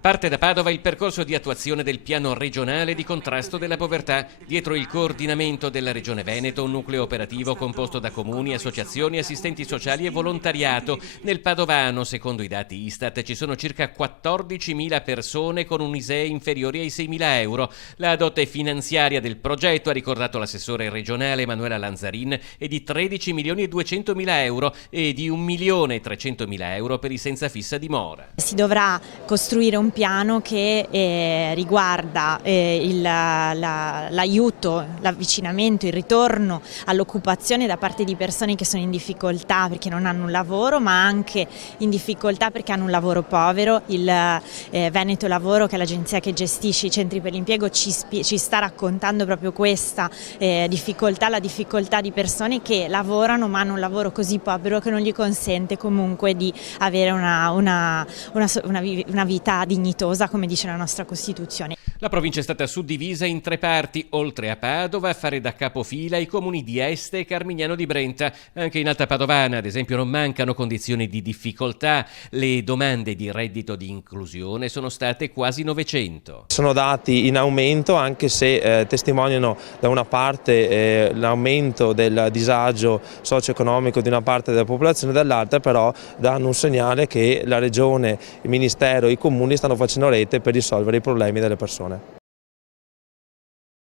Parte da Padova il percorso di attuazione del piano regionale di contrasto della povertà. Dietro il coordinamento della Regione Veneto, un nucleo operativo composto da comuni, associazioni, assistenti sociali e volontariato. Nel Padovano, secondo i dati Istat, ci sono circa 14.000 persone con un ISEE inferiore ai 6.000 euro. La dote finanziaria del progetto, ha ricordato l'assessore regionale Emanuela Lanzarin, è di 13.200.000 euro e di 1.300.000 euro per i senza fissa dimora. Si dovrà costruire un piano che riguarda l'aiuto, l'avvicinamento, il ritorno all'occupazione da parte di persone che sono in difficoltà perché non hanno un lavoro, ma anche in difficoltà perché hanno un lavoro povero. Il Veneto Lavoro, che è l'agenzia che gestisce i centri per l'impiego, ci sta raccontando proprio questa difficoltà, la difficoltà di persone che lavorano ma hanno un lavoro così povero che non gli consente comunque di avere una vita dignitosa, come dice la nostra Costituzione. La provincia è stata suddivisa in 3 parti, oltre a Padova a fare da capofila i comuni di Este e Carmignano di Brenta. Anche in Alta Padovana, ad esempio, non mancano condizioni di difficoltà. Le domande di reddito di inclusione sono state quasi 900. Sono dati in aumento, anche se testimoniano da una parte l'aumento del disagio socio-economico di una parte della popolazione, dall'altra però danno un segnale che la Regione, il Ministero e i comuni stanno facendo rete per risolvere i problemi delle persone.